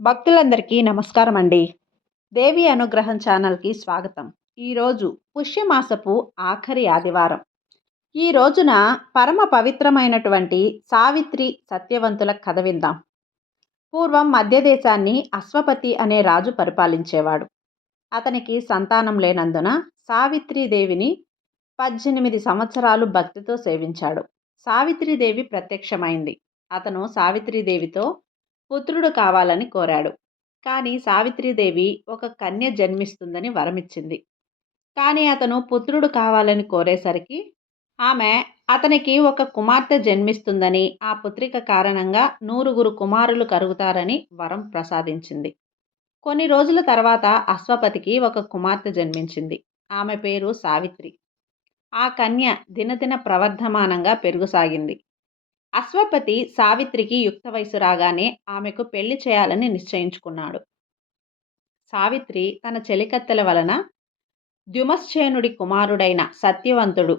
భక్తులందరికీ నమస్కారం అండి దేవి అనుగ్రహం ఛానల్కి స్వాగతం. ఈరోజు పుష్యమాసపు ఆఖరి ఆదివారం. ఈ రోజున పరమ పవిత్రమైనటువంటి సావిత్రి సత్యవంతుల కథ విందాం. పూర్వం మధ్యదేశాన్ని అశ్వపతి అనే రాజు పరిపాలించేవాడు. అతనికి సంతానం లేనందున సావిత్రీదేవిని పద్దెనిమిది సంవత్సరాలు భక్తితో సేవించాడు. సావిత్రీదేవి ప్రత్యక్షమైంది. అతను సావిత్రీదేవితో పుత్రుడు కావాలని కోరాడు. కానీ సావిత్రీదేవి ఒక కన్య జన్మిస్తుందని వరమిచ్చింది. కానీ అతను పుత్రుడు కావాలని కోరేసరికి ఆమె అతనికి ఒక కుమార్తె జన్మిస్తుందని ఆ పుత్రిక కారణంగా నూరుగురు కుమారులు కరుగుతారని వరం ప్రసాదించింది. కొన్ని రోజుల తర్వాత అశ్వపతికి ఒక కుమార్తె జన్మించింది. ఆమె పేరు సావిత్రి. ఆ కన్య దినదిన ప్రవర్ధమానంగా పెరుగుసాగింది అశ్వపతి సావిత్రికి యుక్త వయసు రాగానే ఆమెకు పెళ్ళి చేయాలని నిశ్చయించుకున్నాడు. సావిత్రి తన చెలికత్తెల వలన ద్యుమశ్చేనుడి కుమారుడైన సత్యవంతుడు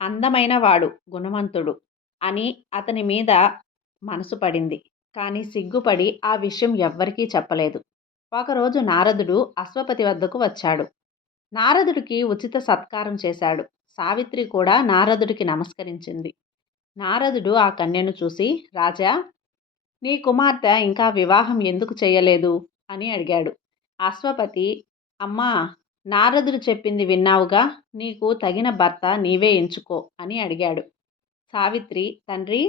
అందమైన వాడు గుణవంతుడు అని అతని మీద మనసు పడింది. కానీ సిగ్గుపడి ఆ విషయం ఎవ్వరికీ చెప్పలేదు. ఒకరోజు నారదుడు అశ్వపతి వద్దకు వచ్చాడు. నారదుడికి ఉచిత సత్కారం చేశాడు. సావిత్రి కూడా నారదుడికి నమస్కరించింది. నారదుడు ఆ కన్యను చూసి రాజా నీ కుమార్తె ఇంకా వివాహం ఎందుకు చేయలేదు? అని అడిగాడు. అశ్వపతి అమ్మా నారదుడు చెప్పింది విన్నావుగా నీకు తగిన భర్త నీవే ఎంచుకో అని అడిగాడు. సావిత్రి తండ్రి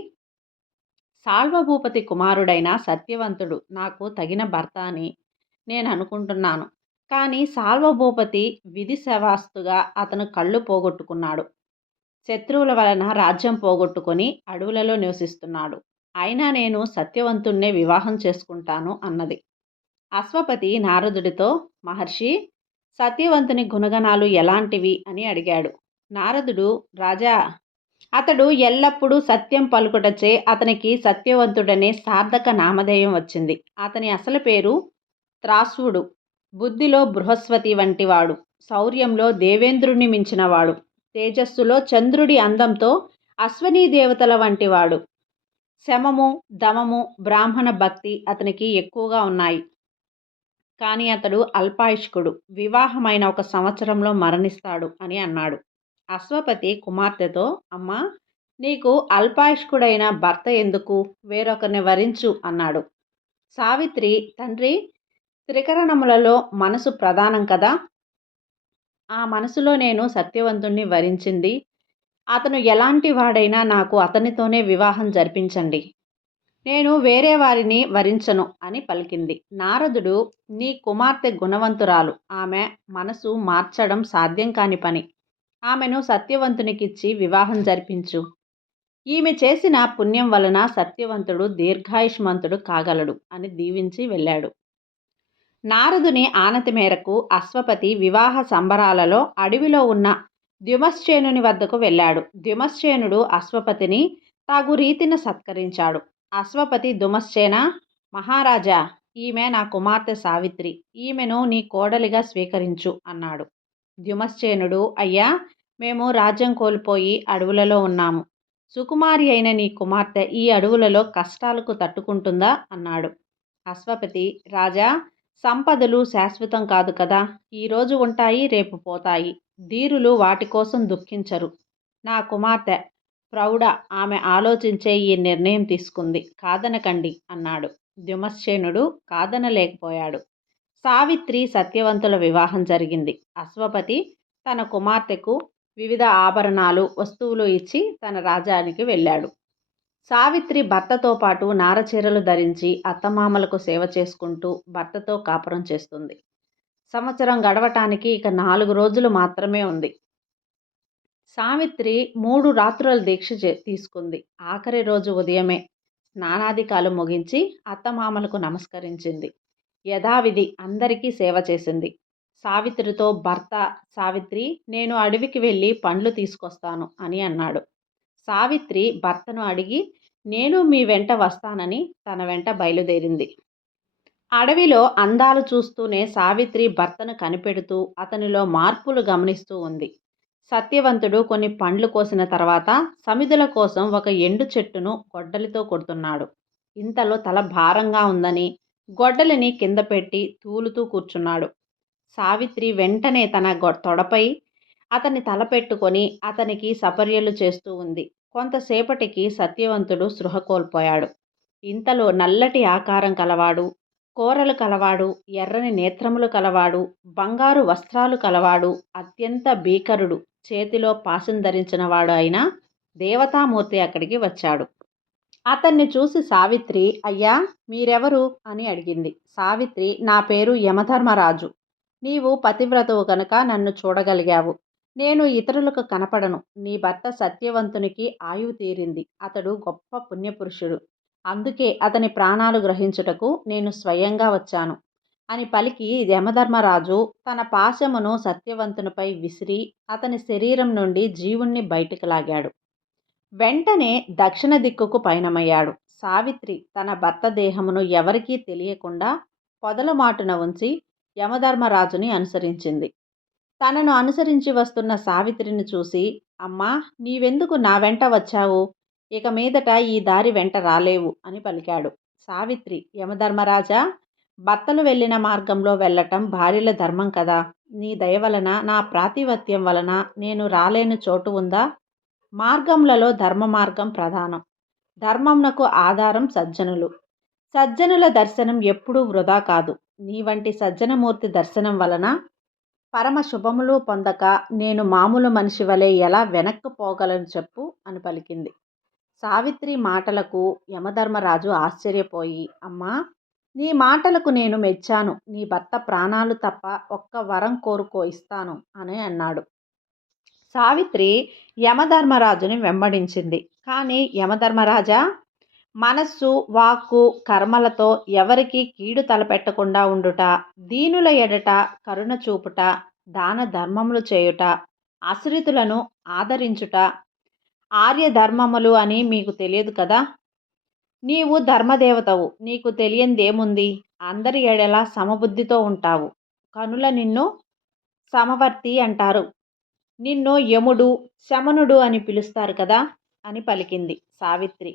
సాల్వభూపతి కుమారుడైన సత్యవంతుడు నాకు తగిన భర్త అని నేను అనుకుంటున్నాను. కానీ సాల్వభూపతి విధి శవాస్తుగా అతను కళ్ళు పోగొట్టుకున్నాడు. శత్రువుల వలన రాజ్యం పోగొట్టుకొని అడవులలో నివసిస్తున్నాడు. అయినా నేను సత్యవంతుణ్ణే వివాహం చేసుకుంటాను అన్నది. అశ్వపతి నారదుడితో మహర్షి సత్యవంతుని గుణగణాలు ఎలాంటివి? అని అడిగాడు. నారదుడు రాజా అతడు ఎల్లప్పుడూ సత్యం పలుకుటచే అతనికి సత్యవంతుడనే సార్థక నామధేయం వచ్చింది. అతని అసలు పేరు త్రాసువుడు. బుద్ధిలో బృహస్పతి వంటివాడు. శౌర్యంలో దేవేంద్రుణ్ణి మించినవాడు. తేజస్సులో చంద్రుడి అందంతో అశ్వనీ దేవతల వంటివాడు. శమము దమము బ్రాహ్మణ భక్తి అతనికి ఎక్కువగా ఉన్నాయి. కానీ అతడు అల్పాయుష్కుడు. వివాహమైన ఒక సంవత్సరంలో మరణిస్తాడు అని అన్నాడు. అశ్వపతి కుమార్తెతో అమ్మా నీకు అల్పాయుష్కుడైన భర్త ఎందుకు? వేరొకరిని వరించు అన్నాడు. సావిత్రి తండ్రి త్రికరణములలో మనసు ప్రధానం కదా? ఆ మనసులో నేను సత్యవంతుణ్ణి వరించింది. అతను ఎలాంటి వాడైనా నాకు అతనితోనే వివాహం జరిపించండి. నేను వేరే వారిని వరించను అని పలికింది. నారదుడు నీ కుమార్తె గుణవంతురాలు. ఆమె మనసు మార్చడం సాధ్యం కాని పని. ఆమెను సత్యవంతునికిచ్చి వివాహం జరిపించు. ఈమె చేసిన పుణ్యం వలన సత్యవంతుడు దీర్ఘాయుష్మంతుడు కాగలడు అని దీవించి వెళ్ళాడు. నారదుని ఆనతి మేరకు అశ్వపతి వివాహ సంబరాలలో అడవిలో ఉన్న ద్యుమశ్చేనుని వద్దకు వెళ్ళాడు. ద్యుమశ్చేనుడు అశ్వపతిని తాగు రీతిన సత్కరించాడు. అశ్వపతి దుమశ్చేన మహారాజా ఈమె నా కుమార్తె సావిత్రి. ఈమెను నీ కోడలిగా స్వీకరించు అన్నాడు. ద్యుమశ్చేనుడు అయ్యా మేము రాజ్యం కోల్పోయి అడవులలో ఉన్నాము. సుకుమారి అయిన నీ కుమార్తె ఈ అడవులలో కష్టాలకు తట్టుకుంటుందా? అన్నాడు. అశ్వపతి రాజా సంపదలు శాశ్వతం కాదు కదా. ఈరోజు ఉంటాయి రేపు పోతాయి. ధీరులు వాటి కోసం దుఃఖించరు. నా కుమార్తె ప్రౌఢ ఆమె ఆలోచించే ఈ నిర్ణయం తీసుకుంది. కాదనకండి అన్నాడు. ద్యుమశ్చేనుడు కాదనలేకపోయాడు. సావిత్రి సత్యవంతుల వివాహం జరిగింది. అశ్వపతి తన కుమార్తెకు వివిధ ఆభరణాలు వస్తువులు ఇచ్చి తన రాజ్యానికి వెళ్ళాడు. సావిత్రి భర్తతో పాటు నారచీరలు ధరించి అత్తమామలకు సేవ చేసుకుంటూ భర్తతో కాపురం చేస్తుంది. సంవత్సరం గడవటానికి ఇక నాలుగు రోజులు మాత్రమే ఉంది. సావిత్రి మూడు రాత్రుల దీక్ష తీసుకుంది. ఆఖరి రోజు ఉదయమే స్నానాధికాలు ముగించి అత్తమామలకు నమస్కరించింది. యథావిధి అందరికీ సేవ చేసింది. సావిత్రితో భర్త సావిత్రి నేను అడవికి వెళ్ళి పండ్లు తీసుకొస్తాను అని అన్నాడు. సావిత్రి భర్తను అడిగి నేను మీ వెంట వస్తానని తన వెంట బయలుదేరింది. అడవిలో అందాలు చూస్తూనే సావిత్రి భర్తను కనిపెడుతూ అతనిలో మార్పులు గమనిస్తూ ఉంది. సత్యవంతుడు కొన్ని పండ్లు కోసిన తర్వాత సమిధుల కోసం ఒక ఎండు చెట్టును గొడ్డలితో కొడుతున్నాడు. ఇంతలో తల భారంగా ఉందని గొడ్డలిని కింద పెట్టి తూలుతూ కూర్చున్నాడు. సావిత్రి వెంటనే తన గొ తొడపై అతని తల పెట్టుకొని అతనికి సపర్యలు చేస్తూ ఉంది. కొంతసేపటికి సత్యవంతుడు సృహ కోల్పోయాడు. ఇంతలో నల్లటి ఆకారం కలవాడు కోరలు కలవాడు ఎర్రని నేత్రములు కలవాడు బంగారు వస్త్రాలు కలవాడు అత్యంత భీకరుడు చేతిలో పాసం ధరించినవాడు అయిన దేవతామూర్తి అక్కడికి వచ్చాడు. అతన్ని చూసి సావిత్రి అయ్యా మీరెవరు అని అడిగింది. సావిత్రి నా పేరు యమధర్మరాజు. నీవు పతివ్రతవు కనుక నన్ను చూడగలిగావు. నేను ఇతరులకు కనపడను. నీ భర్త సత్యవంతునికి ఆయువు తీరింది. అతడు గొప్ప పుణ్యపురుషుడు. అందుకే అతని ప్రాణాలు గ్రహించుటకు నేను స్వయంగా వచ్చాను. అని పలికి యమధర్మరాజు తన పాశమును సత్యవంతునిపై విసిరి అతని శరీరం నుండి జీవుణ్ణి బయటికి లాగాడు. వెంటనే దక్షిణ దిక్కుకు పయనమయ్యాడు. సావిత్రి తన భర్త దేహమును ఎవరికీ తెలియకుండా పొదల మాటున ఉంచి యమధర్మరాజుని అనుసరించింది. తనను అనుసరించి వస్తున్న సావిత్రిని చూసి అమ్మా నీవెందుకు నా వెంట వచ్చావు? ఇక మీదట ఈ దారి వెంట రాలేవు అని పలికాడు. సావిత్రి యమధర్మరాజా భర్తలు వెళ్ళిన మార్గంలో వెళ్ళటం భార్యల ధర్మం కదా. నీ దయ వలన నా ప్రాతిపత్యం వలన నేను రాలేని చోటు ఉందా? మార్గములలో ధర్మ మార్గం ప్రధానం. ధర్మంనకు ఆధారం సజ్జనులు. సజ్జనుల దర్శనం ఎప్పుడూ వృధా కాదు. నీ వంటి సజ్జనమూర్తి దర్శనం వలన పరమ శుభములు పొందక నేను మామూలు మనిషి వలె ఎలా వెనక్కు పోగలను చెప్పు అని పలికింది. సావిత్రి మాటలకు యమధర్మరాజు ఆశ్చర్యపోయి అమ్మా నీ మాటలకు నేను మెచ్చాను. నీ భర్త ప్రాణాలు తప్ప ఒక్క వరం కోరుకో ఇస్తాను అని అన్నాడు. సావిత్రి యమధర్మరాజుని వెంబడించింది. కానీ యమధర్మరాజా మనస్సు వాక్కు కర్మలతో ఎవరికి కీడు తలపెట్టకుండా ఉండుట దీనుల ఎడట కరుణ చూపుట దాన ధర్మములు చేయుట ఆశ్రితులను ఆదరించుట ఆర్య ధర్మములు అని మీకు తెలియదు కదా? నీవు ధర్మదేవతవు నీకు తెలియందేముంది? అందరి ఎడలా సమబుద్ధితో ఉంటావు. కనుల నిన్ను సమవర్తి అంటారు. నిన్ను యముడు శమనుడు అని పిలుస్తారు కదా? అని పలికింది సావిత్రి.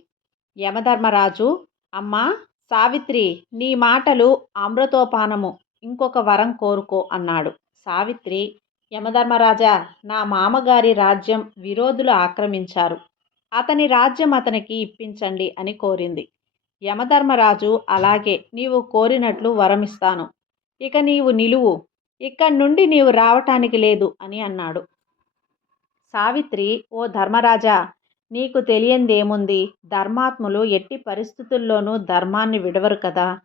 యమధర్మరాజు అమ్మా సావిత్రి నీ మాటలు అమృతోపానము. ఇంకొక వరం కోరుకో అన్నాడు. సావిత్రి యమధర్మరాజా నా మామగారి రాజ్యం విరోధులు ఆక్రమించారు. అతని రాజ్యం అతనికి ఇప్పించండి అని కోరింది. యమధర్మరాజు అలాగే నీవు కోరినట్లు వరమిస్తాను. ఇక నీవు నిలువు. ఇక్కడి నుండి నీవు రావటానికి లేదు అని అన్నాడు. సావిత్రి ఓ ధర్మరాజా నీకు తెలియందేముంది? ధర్మాత్ములు ఎట్టి పరిస్థితుల్లోనూ ధర్మాన్ని విడవరు కదా.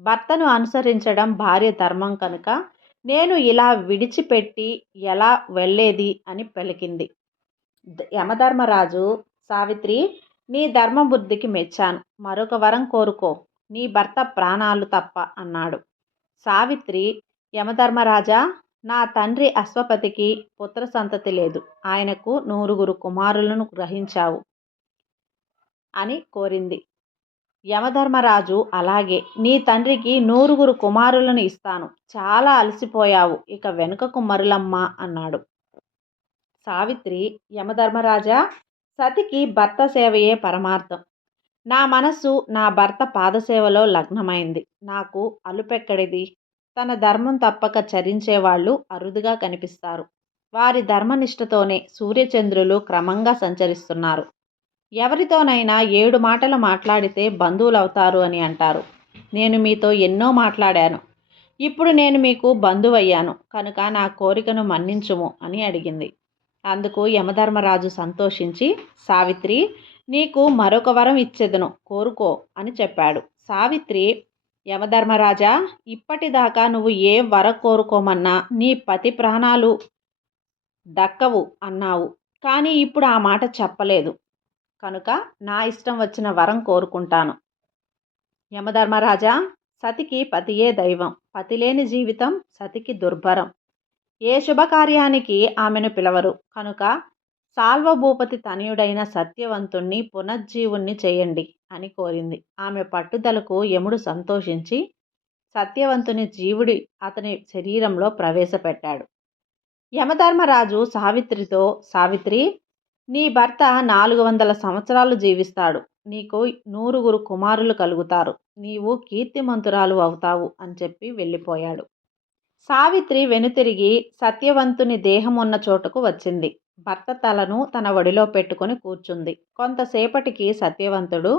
భర్తను అనుసరించడం భార్య ధర్మం కనుక నేను ఇలా విడిచిపెట్టి ఎలా వెళ్ళేది? అని పలికింది. యమధర్మరాజు సావిత్రి నీ ధర్మబుద్ధికి మెచ్చాను. మరొక వరం కోరుకో. నీ భర్త ప్రాణాలు తప్ప అన్నాడు. సావిత్రి యమధర్మరాజా నా తండ్రి అశ్వపతికి పుత్ర సంతతి లేదు. ఆయనకు నూరుగురు కుమారులను గ్రహించావు అని కోరింది. యమధర్మరాజు అలాగే నీ తండ్రికి నూరుగురు కుమారులను ఇస్తాను. చాలా అలసిపోయావు. ఇక వెనుకకు మరులమ్మ అన్నాడు. సావిత్రి యమధర్మరాజా సతికి భర్త సేవయే పరమార్థం. నా మనస్సు నా భర్త పాదసేవలో లగ్నమైంది. నాకు అలుపెక్కడిది. తన ధర్మం తప్పక చరించేవాళ్ళు అరుదుగా కనిపిస్తారు. వారి ధర్మనిష్టతోనే సూర్యచంద్రులు క్రమంగా సంచరిస్తున్నారు. ఎవరితోనైనా ఏడు మాటలు మాట్లాడితే బంధువులవుతారు అని అంటారు. నేను మీతో ఎన్నో మాట్లాడాను. ఇప్పుడు నేను మీకు బంధువయ్యాను. కనుక నా కోరికను మన్నించుము అని అడిగింది. అందుకు యమధర్మరాజు సంతోషించి సావిత్రి నీకు మరొక వరం ఇచ్చేదను. కోరుకో అని చెప్పాడు. సావిత్రి యమధర్మరాజా ఇప్పటిదాకా నువ్వు ఏ వర కోరుకోమన్నా నీ పతి ప్రాణాలు దక్కవు అన్నావు. కానీ ఇప్పుడు ఆ మాట చెప్పలేదు. కనుక నా ఇష్టం వచ్చిన వరం కోరుకుంటాను. యమధర్మరాజా సతికి పతియే దైవం. పతిలేని జీవితం సతికి దుర్భరం. ఏ శుభకార్యానికి ఆమెను పిలవరు. కనుక సాల్వభూపతి తనయుడైన సత్యవంతుణ్ణి పునర్జీవుణ్ణి చేయండి. అని కోరింది. ఆమె పట్టుదలకు యముడు సంతోషించి సత్యవంతుని జీవుడి అతని శరీరంలో ప్రవేశపెట్టాడు. యమధర్మరాజు సావిత్రితో సావిత్రి నీ భర్త నాలుగు వందల సంవత్సరాలు జీవిస్తాడు. నీకు నూరుగురు కుమారులు కలుగుతారు. నీవు కీర్తిమంతురాలు అవుతావు అని చెప్పి వెళ్ళిపోయాడు. సావిత్రి వెనుతిరిగి సత్యవంతుని దేహం ఉన్న చోటుకు వచ్చింది. భర్త తలను తన ఒడిలో పెట్టుకుని కూర్చుంది. కొంతసేపటికి సత్యవంతుడు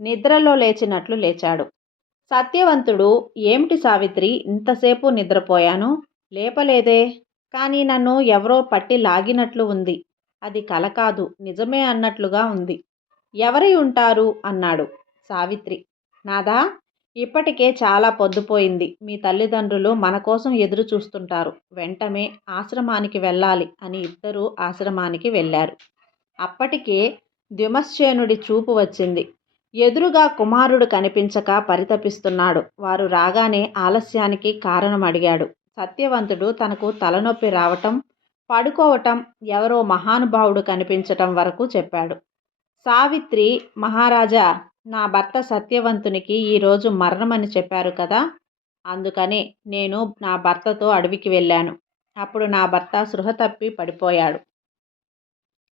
నిద్రలో లేచినట్లు లేచాడు. సత్యవంతుడు ఏమిటి సావిత్రి ఇంతసేపు నిద్రపోయాను? లేపలేదే? కానీ నన్ను ఎవరో పట్టి లాగినట్లు ఉంది. అది కల కాదు నిజమే అన్నట్లుగా ఉంది. ఎవరై ఉంటారు? అన్నాడు సావిత్రి. నాదా ఇప్పటికే చాలా పొద్దుపోయింది. మీ తల్లిదండ్రులు మన కోసం ఎదురు చూస్తుంటారు. వెంటనే ఆశ్రమానికి వెళ్ళాలి అని ఇద్దరూ ఆశ్రమానికి వెళ్ళారు. అప్పటికే ద్యుమశ్చేనుడి చూపు వచ్చింది. ఎదురుగా కుమారుడు కనిపించక పరితపిస్తున్నాడు. వారు రాగానే ఆలస్యానికి కారణం అడిగాడు సత్యవంతుడు తనకు తలనొప్పి రావటం పడుకోవటం ఎవరో మహానుభావుడు కనిపించటం వరకు చెప్పాడు. సావిత్రి మహారాజా నా భర్త సత్యవంతునికి ఈరోజు మరణమని చెప్పారు కదా? అందుకని నేను నా భర్తతో అడవికి వెళ్ళాను. అప్పుడు నా భర్త సృహ తప్పి పడిపోయాడు.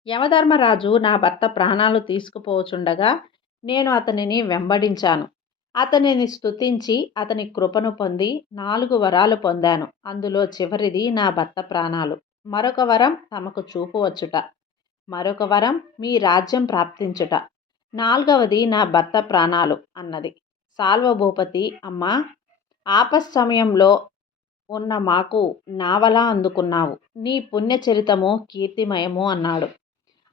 యమధర్మరాజు నా భర్త ప్రాణాలు తీసుకుపోచుండగా నేను అతనిని వెంబడించాను. అతనిని స్తుతించి అతని కృపను పొంది నాలుగు వరాలు పొందాను. అందులో చివరిది నా భర్త ప్రాణాలు. మరొక వరం తమకు చూపు వచ్చుట. మరొక వరం మీ రాజ్యం ప్రాప్తించుట. నాలుగవది నా భర్త ప్రాణాలు అన్నది. సాల్వభూపతి అమ్మ ఆపస్ సమయంలో ఉన్న మాకు నావలా అందుకున్నావు. నీ పుణ్యచరితము కీర్తిమయము అన్నాడు.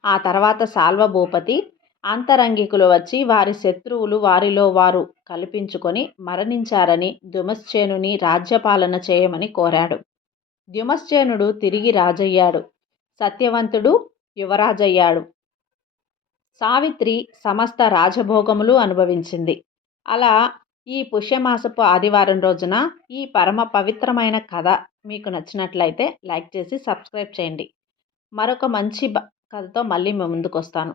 ఆ తర్వాత సాల్వభూపతి అంతరంగికులు వచ్చి వారి శత్రువులు వారిలో వారు కల్పించుకొని మరణించారని ద్యుమశ్చేనుని రాజ్యపాలన చేయమని కోరాడు. ద్యుమశ్చేనుడు తిరిగి రాజయ్యాడు. సత్యవంతుడు యువరాజయ్యాడు. సావిత్రి సమస్త రాజభోగములు అనుభవించింది. అలా ఈ పుష్యమాసపు ఆదివారం రోజున ఈ పరమ పవిత్రమైన కథ మీకు నచ్చినట్లయితే లైక్ చేసి సబ్స్క్రైబ్ చేయండి. మరొక మంచి కథతో మళ్ళీ మేము ముందుకు వస్తాను